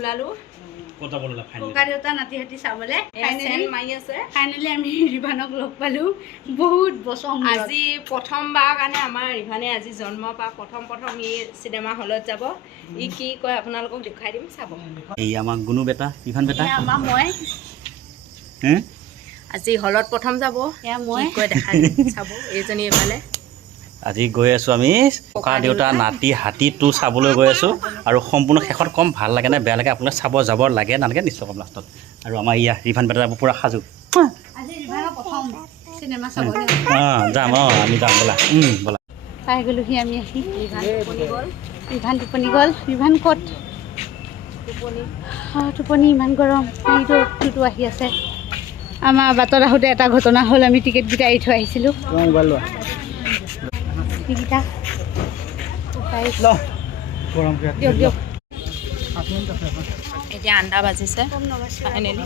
ওলালো কত বললা ফাইনালি ককা দেউতা নাতি হাতি চাবলে ফাইনেলি মাৰি আছে ফাইনেলি আমি ৰিভানক লগ পালো বহুত বছৰ আজি প্ৰথমবাৰ কাৰণে আমাৰ ৰিভানে আজি জন্ম পা প্ৰথম ই চিনেমা হলত যাব ই কি কয় আপোনালোকক দেখাই দিম চাব এই আমাৰ গুণু বেটা ৰিভান বেটা আমাৰ মই হে আজি হলত প্ৰথম যাব এয়া মই কি কয় দেখাই দিম চাব এইজনী এইফালে আজি গৈ আছোঁ আমি ককা দেউতা নাতি হাতীটো চাবলৈ গৈ আছোঁ আৰু সম্পূৰ্ণ শেষত কম ভাল লাগে নে বেয়া লাগে আপোনালোকে চাব যাব লাগে নালাগে নিশ্চয় কম লাষ্টত আৰু আমাৰ ইয়া ৰিভান বেটা যাব পূৰা সাজু আজি ৰিভানৰ প্ৰথম চিনেমা চাবলৈ যাম আমি যাম ব'লা ব'লা পাই গ'লোহি আমি আহি ৰিভান টোপনি গ'ল ৰিভান ক'ত টোপনি টোপনি ইমান গৰম এইটো আহি আছে আমাৰ বাটত আহোঁতে এটা ঘটনা হ'ল আমি টিকেটকেইটা এৰি থৈ আহিছিলোঁ টিকেটকেইটা দিয়ক দিয়ক এতিয়া আন্দা বাজিছে ফাইনেলি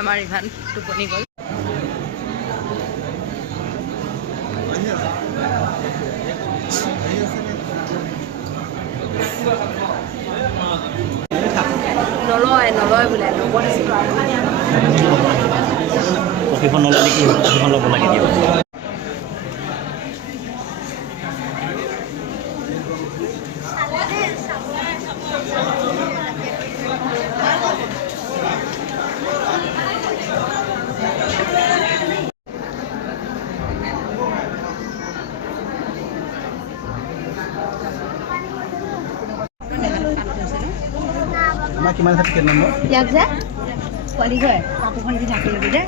আমাৰ ৰিভান টোপনি গ'ল নলয় বোলে কফিখন নলয় নেকি কফিখন ল'ব লাগে দিয়ক আমাৰ কিমান আছে টিকেট নম্বৰ ইয়াক যে পোৱালি হয় কাপোৰখন দি ঢাকি ল'বি দে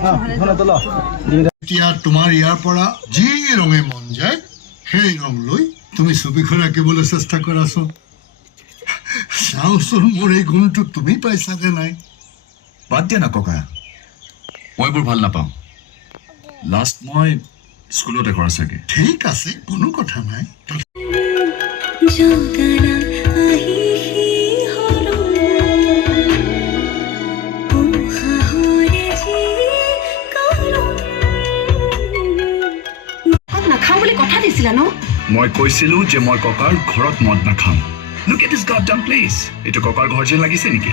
এতিয়া তোমাৰ ইয়াৰ পৰা যি ৰঙে মন যায় সেই ৰং লৈ তুমি ছবিখন আঁকিবলৈ চেষ্টা কৰাচোন চাওচোন মোৰ এই গুণটো তুমি পাইছানে নাই বাদ দিয়া না ককা মই বৰ ভাল নাপাওঁ লাষ্ট মই স্কুলতে কৰা চাগে ঠিক আছে কোনো কথা নাই মই কৈছিলো যে মই ককাৰ ঘৰত মদ নাখাম Look at this goddamn place. এইটো ককাৰ ঘৰ যেন লাগিছে নেকি